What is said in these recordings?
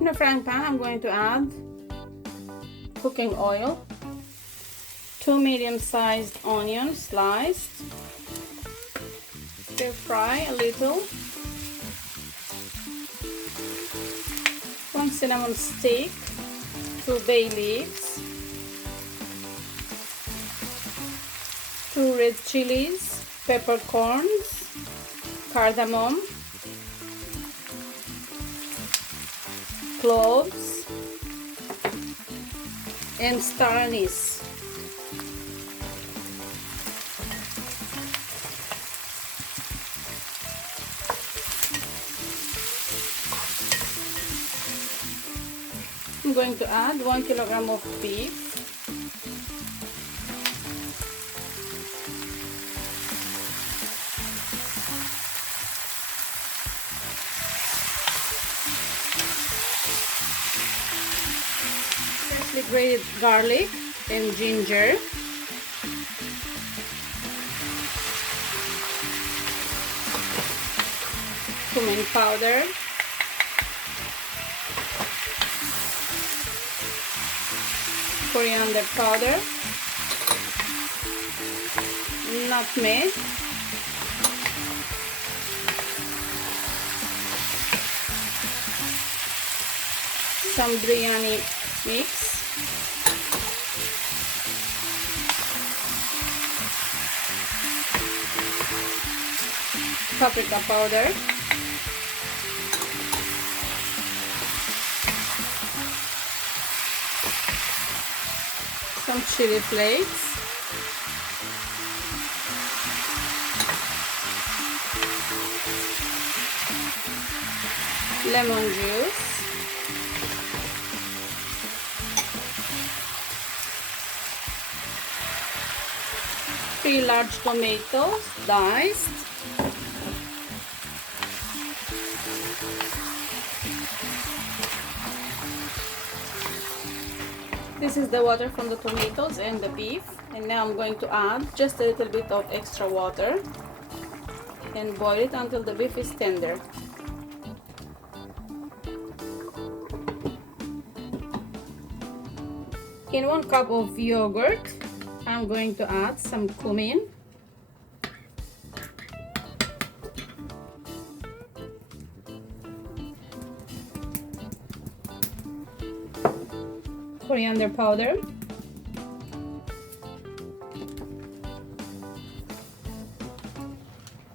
In a frying pan, I'm going to add cooking oil, 2 medium-sized onions sliced, stir fry a little, 1 cinnamon stick, 2 bay leaves, 2 red chilies, peppercorns, cardamom, cloves, and star anise. I'm going to add 1 kilogram of beef, freshly grated garlic and ginger, cumin powder, coriander powder, nutmeg, some biryani mix, paprika powder, some chili flakes, lemon juice, three large tomatoes diced, this is the water from the tomatoes and the beef, and now I'm going to add just a little bit of extra water and boil it until the beef is tender. In 1 cup of yogurt, I'm going to add some cumin, coriander powder,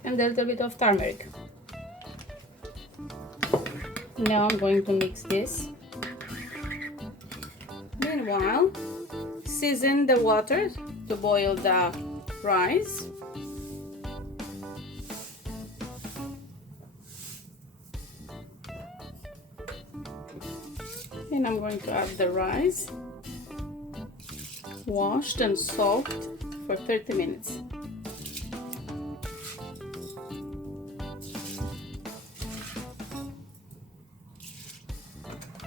and a little bit of turmeric. Now I'm going to mix this. Meanwhile, season the water to boil the rice. And I'm going to add the rice, washed and soaked for 30 minutes.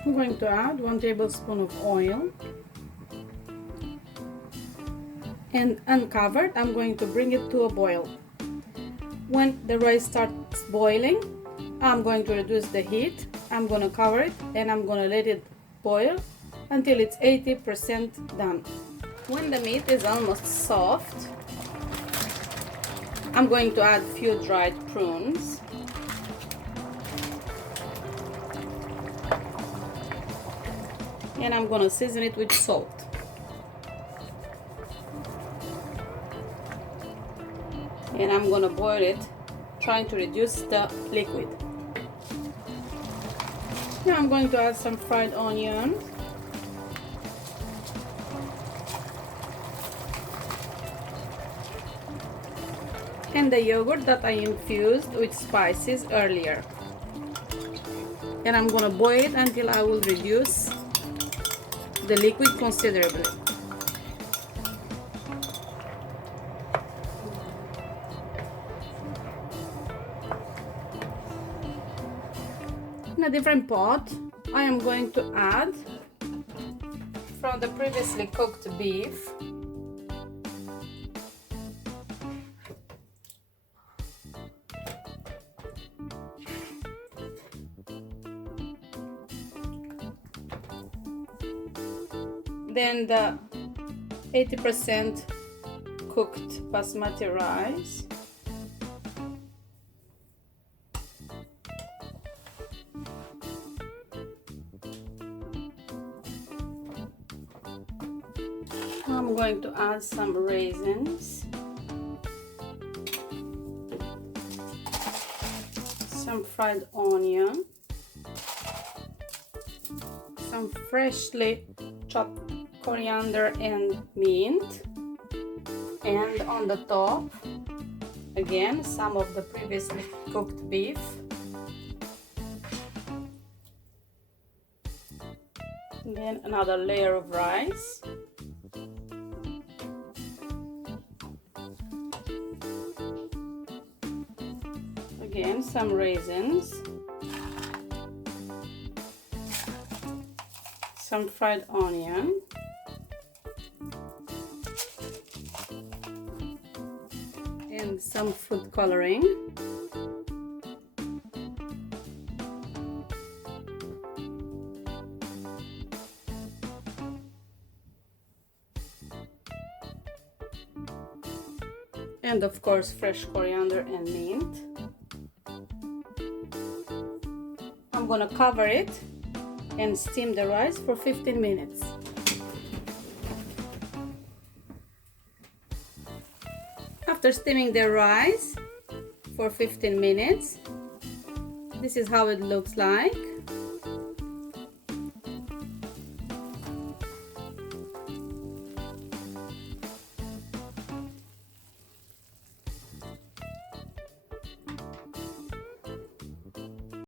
I'm going to add 1 tablespoon of oil, and uncovered, I'm going to bring it to a boil. When the rice starts boiling, I'm going to reduce the heat, I'm going to cover it, and I'm going to let it boil until it's 80% done. When the meat is almost soft, I'm going to add few dried prunes, and I'm going to season it with salt. And I'm going to boil it, trying to reduce the liquid. Now I'm going to add some fried onions, and the yogurt that I infused with spices earlier. And I'm going to boil it until I will reduce the liquid considerably. In a different pot, I am going to add from the previously cooked beef, and 80% cooked basmati rice. I'm going to add some raisins, some fried onion, some freshly chopped coriander and mint, and on the top again some of the previously cooked beef. And then another layer of rice. Again, some raisins, some fried onion, and some food coloring. And of course, fresh coriander and mint. I'm gonna cover it and steam the rice for 15 minutes. After steaming the rice for 15 minutes, this is how it looks like.